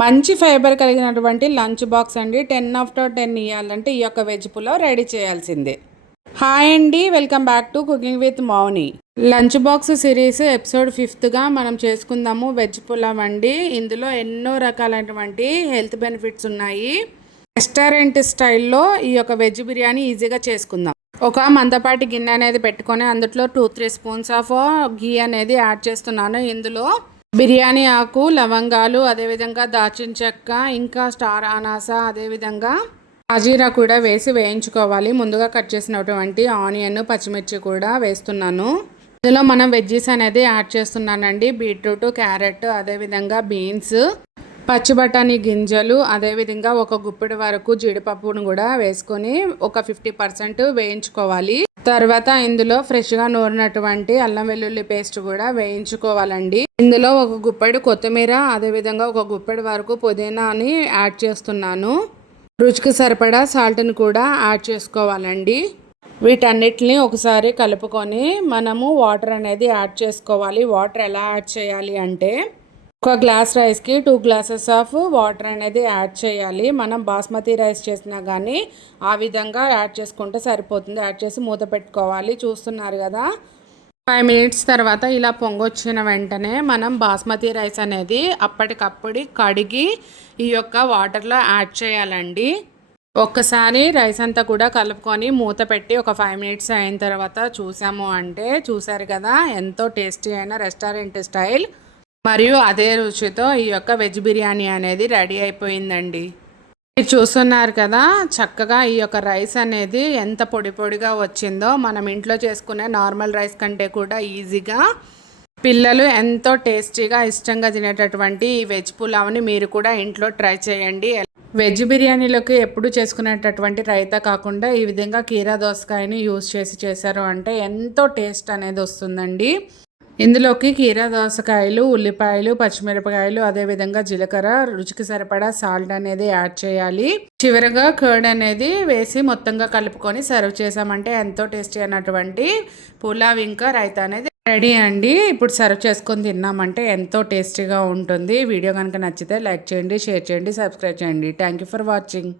మంచి ఫైబర్ కలిగినటువంటి lunch box అండి. 10/10 ఇవ్వాలంటే ఈ యొక్క వెజ్ పులావ్ రెడీ చేయాల్సిందే. హాయ్ అండి, welcome back to cooking with Mouni. Lunch box series episode 5గా మనం చేసుకుందాము వెజ్ పులావ్ అండి. ఇందులో ఎన్నో రకాలైనటువంటి హెల్త్ బెనిఫిట్స్ ఉన్నాయి. రెస్టారెంట్ స్టైల్లో ఈ యొక్క వెజ్ బిర్యానీ ఈజీగా చేసుకుందాం. ఒక మందపాటి గిన్నె అనేది పెట్టుకొని అందులో 2-3 స్పూన్స్ ఆఫ్ ఘీ అనేది యాడ్ చేస్తున్నాను. ఇందులో బిర్యానీ ఆకు, లవంగాలు, అదేవిధంగా దాల్చిన చెక్క, ఇంకా స్టార్ అనాస, అదేవిధంగా అజీరా కూడా వేసి వేయించుకోవాలి. ముందుగా కట్ చేసినటువంటి ఆనియన్, పచ్చిమిర్చి కూడా వేస్తున్నాను. ఇందులో మనం వెజ్జీస్ అనేది యాడ్ చేస్తున్నానండి. బీట్రూట్, క్యారెట్, అదేవిధంగా బీన్స్, పచ్చి బఠానీ గింజలు, అదేవిధంగా ఒక గుప్పెడు వరకు జీడిపప్పును కూడా వేసుకొని ఒక 50% వేయించుకోవాలి. తర్వాత ఇందులో ఫ్రెష్గా నూరినటువంటి అల్లం వెల్లుల్లి పేస్ట్ కూడా వేయించుకోవాలండి. ఇందులో ఒక గుప్పెడు కొత్తిమీర, అదేవిధంగా ఒక గుప్పెడు వరకు పుదీనాని యాడ్ చేస్తున్నాను. రుచికి సరిపడా సాల్ట్ని కూడా యాడ్ చేసుకోవాలండి. వీటన్నిటిని ఒకసారి కలుపుకొని మనము వాటర్ అనేది యాడ్ చేసుకోవాలి. వాటర్ ఎలా యాడ్ చేయాలి అంటే ఒక గ్లాస్ రైస్కి 2 గ్లాసెస్ ఆఫ్ వాటర్ అనేది యాడ్ చేయాలి. మనం బాస్మతి రైస్ చేసినా కానీ ఆ విధంగా యాడ్ చేసుకుంటే సరిపోతుంది. యాడ్ చేసి మూత పెట్టుకోవాలి. చూస్తున్నారు కదా, 5 మినిట్స్ తర్వాత ఇలా పొంగొచ్చిన వెంటనే మనం బాస్మతి రైస్ అనేది అప్పటికప్పుడు కడిగి ఈ యొక్క వాటర్లో యాడ్ చేయాలండి. ఒక్కసారి రైస్ అంతా కూడా కలుపుకొని మూత పెట్టి ఒక 5 మినిట్స్ అయిన తర్వాత చూసాము అంటే చూసారు కదా, ఎంతో టేస్టీ అయిన రెస్టారెంట్ స్టైల్ మరియు అదే రుచితో ఈ యొక్క వెజ్ బిర్యానీ అనేది రెడీ అయిపోయిందండి. మీరు చూస్తున్నారు కదా, చక్కగా ఈ యొక్క రైస్ అనేది ఎంత పొడి పొడిగా వచ్చిందో. మనం ఇంట్లో చేసుకునే నార్మల్ రైస్ కంటే కూడా ఈజీగా పిల్లలు ఎంతో టేస్టీగా ఇష్టంగా తినేటటువంటి ఈ వెజ్ పులావ్ని మీరు కూడా ఇంట్లో ట్రై చేయండి. వెజ్ బిర్యానీలోకి ఎప్పుడు చేసుకునేటటువంటి రైతా కాకుండా ఈ విధంగా కీరా దోసకాయని యూజ్ చేసి చేశారు అంటే ఎంతో టేస్ట్ అనేది వస్తుందండి. ఇందులోకి కీరా దోసకాయలు, ఉల్లిపాయలు, పచ్చిమిరపకాయలు, అదేవిధంగా జీలకర్ర, రుచికి సరిపడా సాల్ట్ అనేది యాడ్ చేయాలి. చివరగా కర్డ్ అనేది వేసి మొత్తంగా కలుపుకొని సర్వ్ చేసామంటే ఎంతో టేస్టీ అయినటువంటి పులావ్ ఇంకా రైతా అనేది రెడీ అండి. ఇప్పుడు సర్వ్ చేసుకొని తిన్నామంటే ఎంతో టేస్టీగా ఉంటుంది. వీడియో కనుక నచ్చితే లైక్ చేయండి, షేర్ చేయండి, సబ్స్క్రైబ్ చేయండి. Thank you for watching.